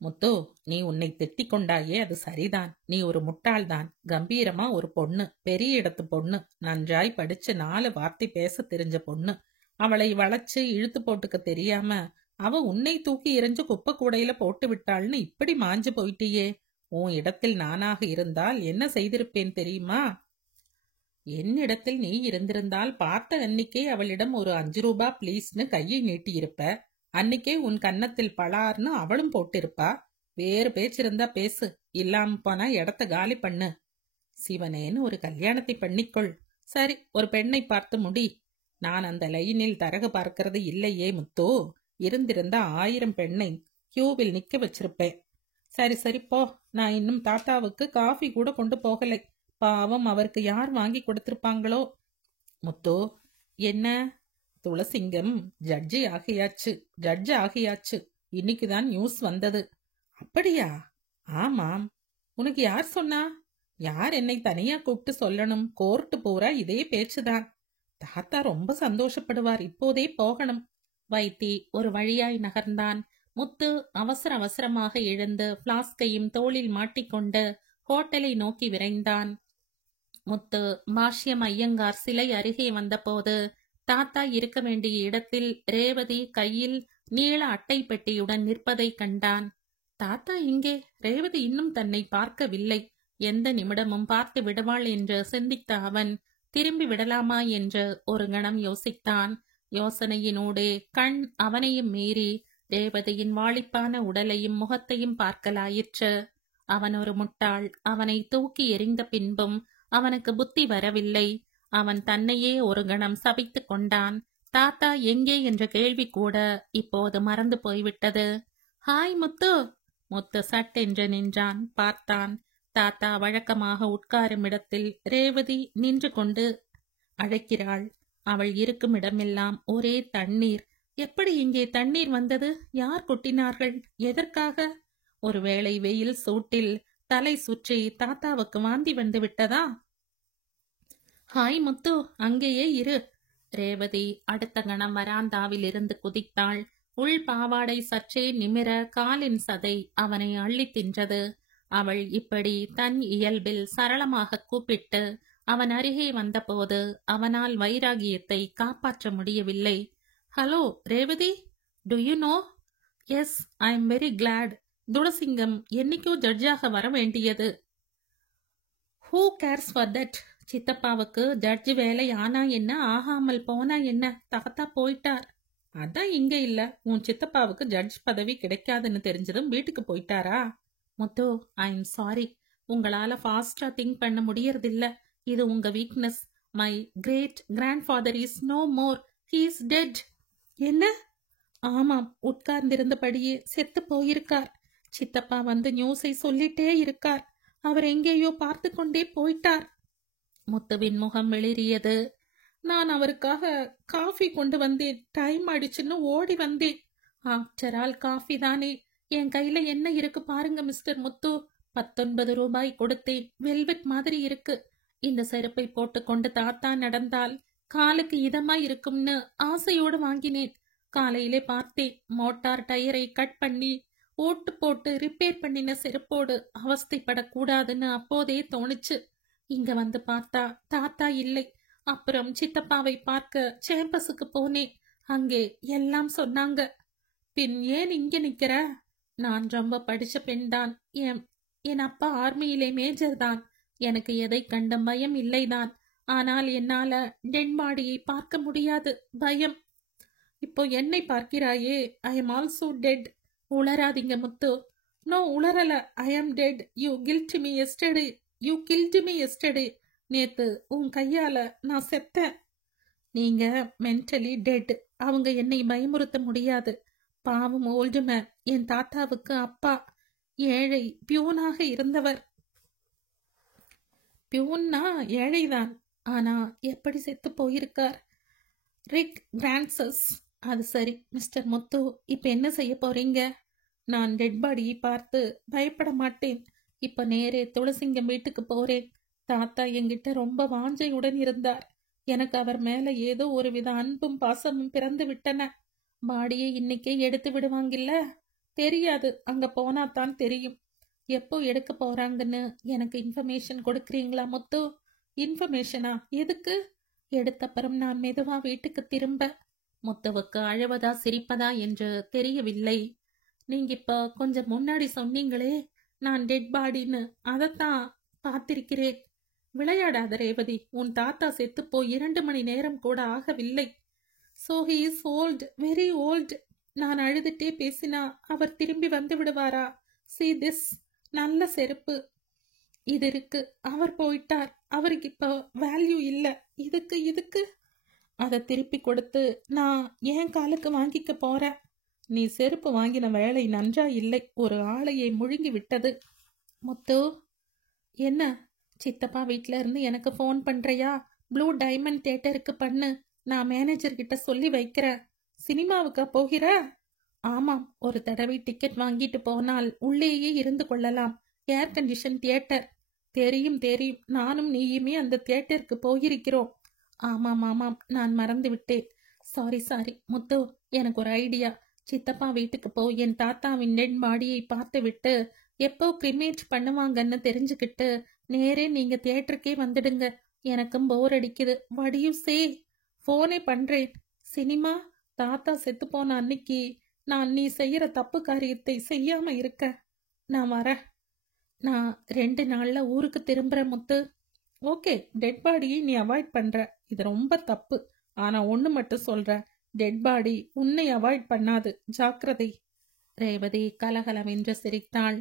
முத்து, நீ உன்னை திட்டிக் கொண்டாயே, அது சரிதான். நீ ஒரு முட்டாள்தான். கம்பீரமா ஒரு பொண்ணு, பெரிய இடத்து பொண்ணு, நன்றாய் படிச்சு 4 வார்த்தை பேச தெரிஞ்ச பொண்ணு. அவளை வளைச்சு இழுத்து போட்டுக்க தெரியாம அவ உன்னை தூக்கி எறிஞ்சு குப்பை கூடையில போட்டு விட்டாள்னு இப்படி மாஞ்சு போயிட்டியே. உன் இடத்தில் நானாக இருந்தால் என்ன செய்திருப்பேன் தெரியுமா? என்னிடத்தில் நீ இருந்திருந்தால் பார்த்த அன்னிக்கே அவளிடம் ஒரு 5 ரூபா பிளீஸ்னு கையை நீட்டியிருப்ப. அன்னிக்கே உன் கன்னத்தில் பலார்னு அவளும் போட்டிருப்பா. வேறு பேச்சிருந்தா பேசு, இல்லாம போனா இடத்த காலி பண்ணு. சிவனேன்னு ஒரு கல்யாணத்தை பண்ணிக்கொள். சரி, ஒரு பெண்ணை பார்த்து முடி. நான் அந்த லைனில் தரகு பார்க்கறது இல்லையே முத்து. இருந்திருந்தா 1000 பெண்ணை கியூவில் நிக்க வச்சிருப்பேன். சரி சரி போ. நான் இன்னும் தாத்தாவுக்கு காஃபி கூட கொண்டு போகலை. பாவம், அவருக்கு யார் வாங்கி கொடுத்திருப்பாங்களோ. முத்து, என்ன? துளசிங்கம் ஜட்ஜி ஆகியாச்சு. இன்னைக்குதான் நியூஸ் வந்தது. அப்படியா? ஆமாம். உனக்கு யார் சொன்னா? யார் என்னை தனியா கூப்பிட்டு சொல்லணும்? கோர்ட்டு பூரா இதே பேச்சுதான். தாத்தா ரொம்ப சந்தோஷப்படுவார், இப்போதே போகணும். வைத்தி ஒரு வழியாய் நகர்ந்தான். முத்து அவசர அவசரமாக எழுந்து பிளாஸ்கையும் தோளில் மாட்டிக்கொண்டு ஹோட்டலை நோக்கி விரைந்தான். முத்து பாஷ்யம் ஐயங்கார் சிலை அருகே வந்தபோது தாத்தா இருக்க வேண்டிய இடத்தில் ரேவதி கையில் நீள அட்டை பெட்டியுடன் நிற்பதை கண்டான். தாத்தா இங்கே? ரேவதி இன்னும் தன்னை பார்க்கவில்லை. எந்த நிமிடமும் பார்த்து விடுவாள் என்று சிந்தித்த அவன் திரும்பி விடலாமா என்று ஒரு கணம் யோசித்தான். யோசனையினூடே கண் அவனையும் மீறி ரேவதியின் வாளிப்பான உடலையும் முகத்தையும் பார்க்கலாயிற்று. அவன் ஒரு முட்டாள். அவனை தூக்கி எறிந்த பின்பும் அவனுக்கு புத்தி வரவில்லை. அவன் தன்னையே ஒரு கணம் சபித்து கொண்டான். தாத்தா எங்கே என்ற கேள்வி கூட இப்போது மறந்து போய்விட்டது. ஹாய் முத்து! முத்து சட்டென்று நின்றான். பார்த்தான். தாத்தா வழக்கமாக உட்காரும் இடத்தில் ரேவதி நின்று கொண்டு அழைக்கிறாள். அவள் இருக்கும் இடமெல்லாம் ஒரே தண்ணீர். எப்படி இங்கே தண்ணீர் வந்தது? யார் கொட்டினார்கள்? எதற்காக? ஒருவேளை வெயில் சூட்டில் தலை சுற்றி தாத்தாவுக்கு வாந்தி வந்து விட்டதா? ஹாய் முத்து, அங்கேயே இரு. ரேவதி அடுத்த கணம் வராந்தாவில் இருந்து குதித்தாள். உள் பாவாடை சற்றே நிமிர காலின் சதை அவனை அள்ளி தின்றது. அவள் இப்படி தன் இயல்பில் சரளமாக கூப்பிட்டு அவன் அருகே வந்தபோது அவனால் வைராகியத்தை காப்பாற்ற முடியவில்லை. Hello Revathi, do you know? Yes, I am very glad. Thulasingam என்னைக்கோ ஜட்ஜாக வர வேண்டியது. Who cares for that? சித்தப்பாவுக்கு ஜட்ஜ் வேலை ஆனா என்ன, ஆகாமல் போனா என்ன? தாத்தா போயிட்டார். அதான் இங்க இல்ல. உன் சித்தப்பாவுக்கு ஜட்ஜ் பதவி கிடைக்காதுன்னு தெரிஞ்சதும் வீட்டுக்கு போயிட்டாரா? Muthu, I am sorry. உங்களால ஃபாஸ்டா திங்க் பண்ண முடியறதில்ல. இது உங்க weakness. My great grandfather is no more. He is dead. என்ன? ஆமாம், உட்கார்ந்திருந்தபடியே செத்து போயிருக்கார். சித்தப்பா வந்து நியூஸை சொல்லிட்டே இருக்கார். அவர் எங்கேயோ பார்த்து கொண்டே போயிட்டார். முத்துவின் முகம் வெளிரியது. நான் அவருக்காக காஃபி கொண்டு வந்தேன். டைம் ஆயிடுச்சுன்னு ஓடி வந்தேன். ஆஃப்டர் ஆல் காஃபி தானே. என் கையில என்ன இருக்கு பாருங்க மிஸ்டர் முத்து. 19 ரூபாய் கொடுத்தேன். வெல்வெட் மாதிரி இருக்கு. இந்த செருப்பை போட்டுக்கொண்டு தாத்தா நடந்தால் காலுக்கு இதமா இருக்கும்னு ஆசையோடு வாங்கினேன். காலையிலே பார்த்தேன். மோட்டார் டயரை கட் பண்ணி ஓட்டு போட்டு ரிப்பேர் பண்ணின செருப்போடு அவஸ்தைப்படக்கூடாதுன்னு அப்போதே தோணுச்சு. இங்க வந்து பார்த்தா தாத்தா இல்லை. அப்புறம் சித்தப்பாவை பார்க்க சேம்பஸுக்கு போனேன். அங்கே எல்லாம் சொன்னாங்க. பின் ஏன் இங்க நிக்கிற? நான் ரொம்ப படிச்ச பெண்தான். என் அப்பா ஆர்மியிலே மேஜர் தான். எனக்கு எதை கண்ட பயம் இல்லைதான். ஆனால் என்னால டெட் பாடியை பார்க்க முடியாது. பயம். இப்போ என்னை பார்க்கிறாயே. I am also dead. உளராதீங்க முத்து. நோ, உளரல. I am dead. You killed me yesterday. You killed me yesterday. நேத்து உன் கையால நான் செத்தேன். நீங்க மென்டலி டெட். அவங்க என்னை பயமுறுத்த முடியாது. பாவம் ஓல்டு மேன். என் தாத்தாவுக்கு அப்பா ஏழை பியூனாக இருந்தவர். பியூன்னா ஏழைதான். ஆனா எப்படி செத்து போயிருக்கார்? ரிக் பிரான்சஸ். அது சரி மிஸ்டர் முத்து, இப்ப என்ன செய்ய போறீங்க? நான் டெட் பாடியை பார்த்து பயப்பட மாட்டேன். இப்ப நேரே துளசிங்கம் வீட்டுக்கு போறேன். தாத்தா என்கிட்ட ரொம்ப வாஞ்சையுடன் இருந்தார். எனக்கு அவர் மேல ஏதோ ஒரு வித அன்பும் பாசமும் பிறந்து விட்டன. பாடியை இன்னைக்கே எடுத்து விடுவாங்கில்ல? தெரியாது, அங்க போனாதான் தெரியும். எப்போ எடுக்க போறாங்கன்னு எனக்கு இன்ஃபர்மேஷன் கொடுக்குறீங்களா முத்து? இன்ஃபர்மேஷனா? எதுக்கு? எடுத்தப்புறம் நான் மெதுவா வீட்டுக்கு திரும்ப. முத்துவுக்கு அழுவதா சிரிப்பதா என்று தெரியவில்லை. நீங்க இப்ப கொஞ்சம் முன்னாடி சொன்னீங்களே நான் டெட் பாடின்னு, அதைத்தான் பார்த்திருக்கிறேன். விளையாடாத ரேவதி. உன் தாத்தா செத்து போய் 2 மணி நேரம் கூட ஆகவில்லை. So he is old, very old. நான் அழுதுட்டே பேசினா அவர் திரும்பி வந்து விடுவாரா? See this. நல்ல செருப்பு இது இருக்கு. அவர் போயிட்டார். அவருக்கு இப்ப வேல்யூ இல்ல. இதுக்கு அதை திருப்பி கொடுத்து நான் என் காலுக்கு வாங்கிக்க போறேன். நீ செருப்பு வாங்கின வேலை நன்றா இல்லை. ஒரு ஆளையை முழுங்கி விட்டது. முத்து, என்ன? சித்தப்பா வீட்ல இருந்து எனக்கு ஃபோன் பண்றியா? ப்ளூ டைமண்ட் தியேட்டருக்கு பண்ணு. நான் மேனேஜர் கிட்ட சொல்லி வைக்கிறேன். சினிமாவுக்கா போகிற? ஆமாம், ஒரு தடவை டிக்கெட் வாங்கிட்டு போனால் உள்ளேயே இருந்து கொள்ளலாம். Air condition theatre. தெரியும் தெரியும். நானும் நீயுமே அந்த தியேட்டருக்கு போயிருக்கிறோம். ஆமாம் ஆமாம், நான் மறந்து விட்டேன். சாரி சாரி முத்து. எனக்கு ஒரு ஐடியா. சித்தப்பா வீட்டுக்கு போய் என் தாத்தாவின் டெட் பாடியை பார்த்து விட்டு எப்போ கிரிமேட் பண்ணுவாங்கன்னு தெரிஞ்சுக்கிட்டு நேரே நீங்க தியேட்டருக்கே வந்துடுங்க. எனக்கும் போர் அடிக்குது. வடியும் சே ஃபோனே பண்றேன். சினிமா, தாத்தா செத்து போன அன்னைக்கு நான் நீ செய்யற தப்பு காரியத்தை செய்யாம இருக்க. நான் வரேன். நான் 2 நாள்ல ஊருக்கு திரும்புறேன் முத்து. ஓகே, டெட் பாடியை நீ அவாய்ட் பண்ற, இது ரொம்ப தப்பு. ஆனா ஒண்ணு மட்டும் சொல்றேன், டெட் பாடி உன்னை அவாய்ட் பண்ணாது, ஜாக்கிரதை. ரேவதி கலகலவென்று சிரித்தாள்.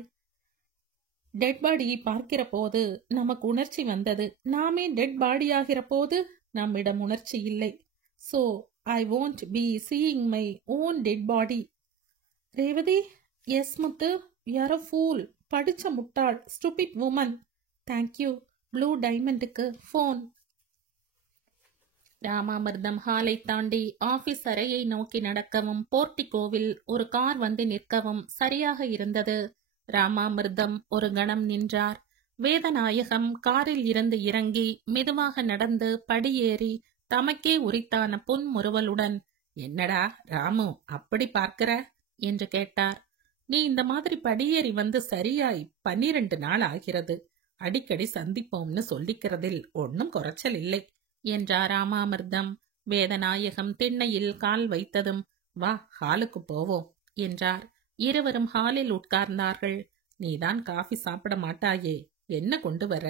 டெட் பாடியை பார்க்கிற போது நமக்கு உணர்ச்சி வந்தது. நாமே டெட் பாடி ஆகிற போது நம்மிடம் உணர்ச்சி இல்லை. So I won't be seeing my own dead body. Revathi, yes Muthu, you're a fool. படிச்ச முட்டாள், ஸ்டூபிட் woman. தேங்க்யூ. ப்ளூ டைமண்டுக்கு ஃபோன். ராமாமிர்தம் ஹாலை தாண்டி ஆபீஸ் அறையை நோக்கி நடக்கவும் போர்ட்டிகோவில் ஒரு கார் வந்து நிற்கவும் சரியாக இருந்தது. ராமாமிர்தம் ஒரு கணம் நின்றார். வேதநாயகம் காரில் இருந்து இறங்கி மெதுவாக நடந்து படியேறி தமக்கே உரித்தான புன்முறுவலுடன், என்னடா ராமு அப்படி பார்க்கிற என்று கேட்டார். நீ இந்த மாதிரி படியேறி வந்து சரியாய் 12 நாள் ஆகிறது. அடிக்கடி சந்திப்போம்னு சொல்லிக்கிறதில் ஒன்னும் குறைச்சல் இல்லை என்றார் ராமாமிர்தம். வேதநாயகம் திண்ணையில் கால் வைத்ததும், வா ஹாலுக்கு போவோம் என்றார். இருவரும் ஹாலில் உட்கார்ந்தார்கள். நீதான் காஃபி சாப்பிட மாட்டாயே, என்ன கொண்டு வர?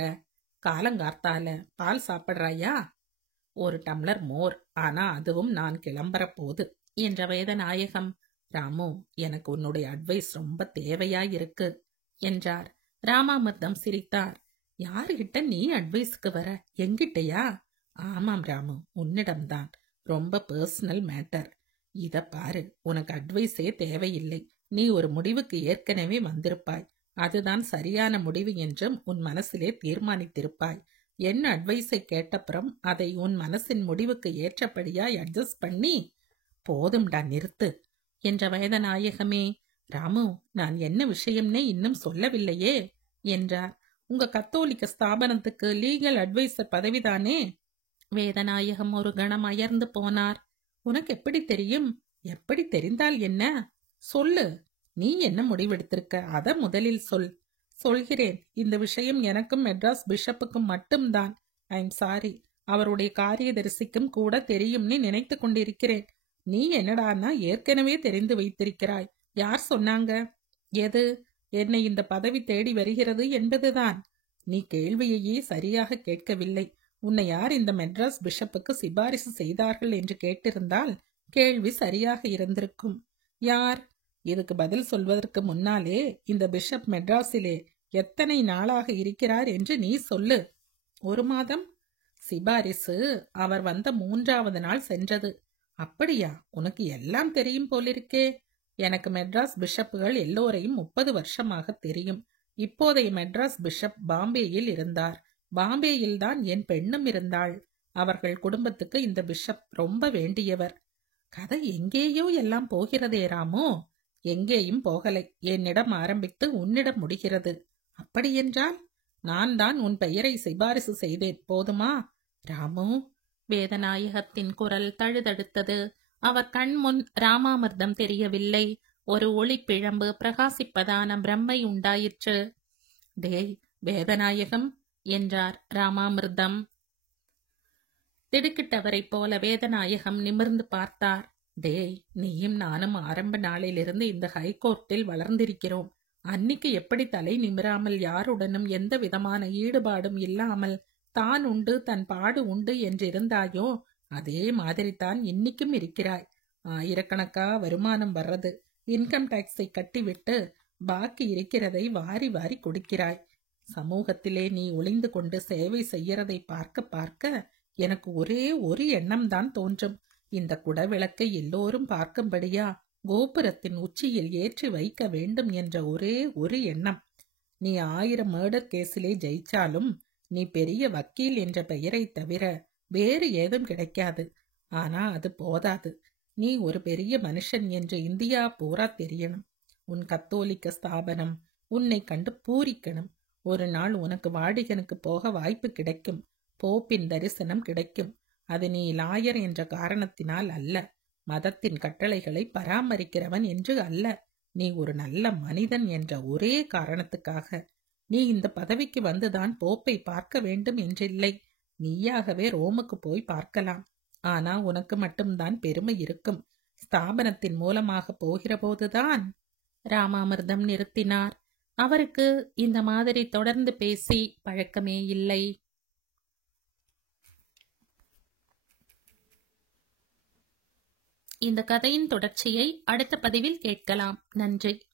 காலங்கார்த்தால பால் சாப்பிடுறாயா? ஒரு டம்ளர் மோர், ஆனா அதுவும் நான் கிளம்புற போது என்ற வேதநாயகம். ராமு, எனக்கு உன்னுடைய அட்வைஸ் ரொம்ப தேவையாயிருக்கு என்றார். ராமாமிர்தம் சிரித்தார். யாருகிட்ட நீ அட்வைஸ்க்கு வர, எங்கிட்டயா? ஆமாம் ராமு, உன்னிடம்தான். ரொம்ப பர்சனல் மேட்டர். இத பாரு, உனக்கு அட்வைஸே தேவையில்லை. நீ ஒரு முடிவுக்கு ஏற்கனவே வந்திருப்பாய். அதுதான் சரியான முடிவு என்றும் உன் மனசிலே தீர்மானித்திருப்பாய். என் அட்வைஸை கேட்டப்புறம் அதை உன் மனசின் முடிவுக்கு ஏற்றபடியாய் அட்ஜஸ்ட் பண்ணி, போதும்டா நிறுத்து என்ற வேதநாயகமே. ராமு, நான் என்ன விஷயம்னே இன்னும் சொல்லவில்லையே என்றார். உங்க கத்தோலிக்க ஸ்தாபனத்துக்கு லீகல் அட்வைசர் பதவிதானே? வேதநாயகம் ஒரு கணம் அயர்ந்து போனார். உனக்கு எப்படி தெரியும்? எப்படி தெரிந்தால் என்ன? சொல்லு, நீ என்ன முடிவெடுத்திருக்க, அத முதலில் சொல். சொல்கிறேன், இந்த விஷயம் எனக்கும் மெட்ராஸ் பிஷப்புக்கும் மட்டும்தான். ஐ எம் சாரி, அவருடைய காரியதரிசிக்கும் கூட தெரியும்னு நினைத்து கொண்டிருக்கிறேன். நீ என்னடானா ஏற்கனவே தெரிந்து வைத்திருக்கிறாய். யார் சொன்னாங்க? எது? என்னை இந்த பதவி தேடி வருகிறது என்பதுதான். நீ கேள்வியையே சரியாக கேட்கவில்லை. உன்னை யார் இந்த மெட்ராஸ் பிஷப்புக்கு சிபாரிசு செய்தார்கள் என்று கேட்டிருந்தால் கேள்வி சரியாக இருந்திருக்கும். யார்? இதுக்கு பதில் சொல்வதற்கு முன்னாலே இந்த பிஷப் மெட்ராஸிலே எத்தனை நாளாக இருக்கிறார் என்று நீ சொல்லு. 1 மாதம். சிபாரிசு அவர் வந்த 3வது நாள் சென்றது. அப்படியா? உனக்கு எல்லாம் தெரியும் போலிருக்கே. எனக்கு மெட்ராஸ் பிஷப்புகள் எல்லோரையும் 30 வருஷமாக தெரியும். இப்போதைய மெட்ராஸ் பிஷப் பாம்பேயில் இருந்தார். பாம்பேயில்தான் என் பெண்ணும் இருந்தாள். அவர்கள் குடும்பத்துக்கு இந்த பிஷப் ரொம்ப வேண்டியவர். கதை எங்கேயோ எல்லாம் போகிறதே ராமோ. எங்கேயும் போகலை. என்னிடம் ஆரம்பித்து உன்னிடம் முடிகிறது. அப்படியென்றால் நான் தான் உன் பெயரை சிபாரிசு செய்தேன், போதுமா? ராமு, வேதநாயகத்தின் குரல் தழுதழுத்தது. அவர் கண்முன் ராமாமிர்தம் தெரியவில்லை. ஒரு ஒளிப்பிழம்பு பிரகாசிப்பதான பிரம்மை உண்டாயிற்று. டேய் வேதநாயகம் என்றார் ராமாமிர்தம். திடுக்கிட்டவரைப் போல வேதநாயகம் நிமிர்ந்து பார்த்தார். டேய், நீயும் நானும் ஆரம்ப நாளிலிருந்து இந்த ஹைகோர்ட்டில் வளர்ந்திருக்கிறோம். அன்னிக்கு எப்படி தலை நிமிராமல் யாருடனும் எந்த விதமான ஈடுபாடும் இல்லாமல் தான் உண்டு தன் பாடு உண்டு என்றிருந்தாயோ அதே மாதிரிதான் இன்னிக்கும் இருக்கிறாய். ஆயிரக்கணக்கா வருமானம் வர்றது. இன்கம் டாக்ஸை கட்டிவிட்டு பாக்கி இருக்கிறதை வாரி வாரி கொடுக்கிறாய். சமூகத்திலே நீ ஒளிந்து கொண்டு சேவை செய்யறதை பார்க்க பார்க்க எனக்கு ஒரே ஒரு எண்ணம் தான் தோன்றும். இந்த குடவிளக்கை எல்லோரும் பார்க்கும்படியா கோபுரத்தின் உச்சியில் ஏற்றி வைக்க வேண்டும் என்ற ஒரே ஒரு எண்ணம். நீ 1000 மர்டர் கேஸிலே ஜெயிச்சாலும் நீ பெரிய வக்கீல் என்ற பெயரை தவிர வேறு ஏதும் கிடைக்காது. ஆனா அது போதாது. நீ ஒரு பெரிய மனுஷன் என்று இந்தியா பூரா தெரியணும். உன் கத்தோலிக்க ஸ்தாபனம் உன்னை கண்டு பூரிக்கணும். ஒரு நாள் உனக்கு வாடிகனுக்கு போக வாய்ப்பு கிடைக்கும். போப்பின் தரிசனம் கிடைக்கும். அது நீ லாயர் என்ற காரணத்தினால் அல்ல, மதத்தின் கட்டளைகளை பராமரிக்கிறவன் என்று அல்ல, நீ ஒரு நல்ல மனிதன் என்ற ஒரே காரணத்துக்காக. நீ இந்த பதவிக்கு வந்துதான் போப்பை பார்க்க வேண்டும் என்றில்லை. நீயாகவே ரோமுக்கு போய் பார்க்கலாம். ஆனா உனக்கு மட்டும்தான் பெருமை இருக்கும். ஸ்தாபனத்தின் மூலமாக போகிறபோதுதான். ராமாமிர்தம் நிறுத்தினார். அவருக்கு இந்த மாதிரி தொடர்ந்து பேசி பழக்கமே இல்லை. இந்த கதையின் தொடர்ச்சியை அடுத்த பதிவில் கேட்கலாம். நன்றி.